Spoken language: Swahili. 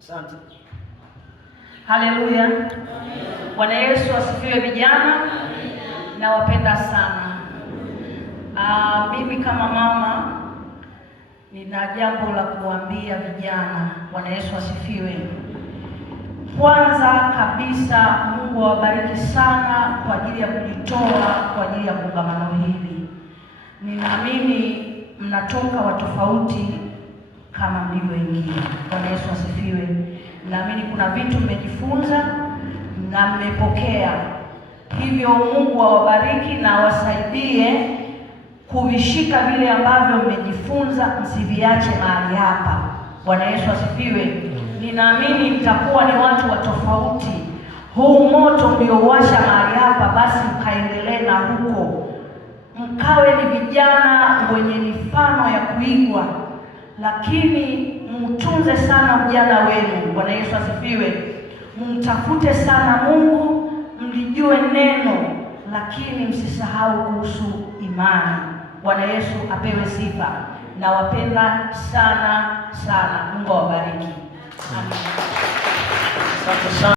Asante. Haleluya. Bwana Yesu asifiwe vijana. Nawapenda sana. Mimi kama mama nina jambo la kuambia vijana. Bwana Yesu asifiwe. Kwanza kabisa, Mungu awabariki sana kwa ajili ya kujitoa kwa ajili ya kongamano hili. Ninaamini mnatoka watofauti kama mlivyoingia. Bwana Yesu asifiwe. Naamini kuna vitu mmejifunza na mmepokea. Hivyo Mungu awabariki na awasaidie kuvishika vile ambavyo mmejifunza, msiviache mahali hapa. Bwana Yesu asifiwe. Ninaamini mtakuwa ni watu wa tofauti. Huu moto mliowasha mahali hapa, basi mkaendelee na huko, mkawe ni vijana wenye mifano ya kuigwa, lakini mtunze sana ujana wenu. Bwana Yesu asifiwe. Mtafute sana Mungu, mlijue neno, lakini msisahau kuhusu imani. Bwana Yesu apewe sifa. Nawapenda sana sana. Mungu awabariki. Amen.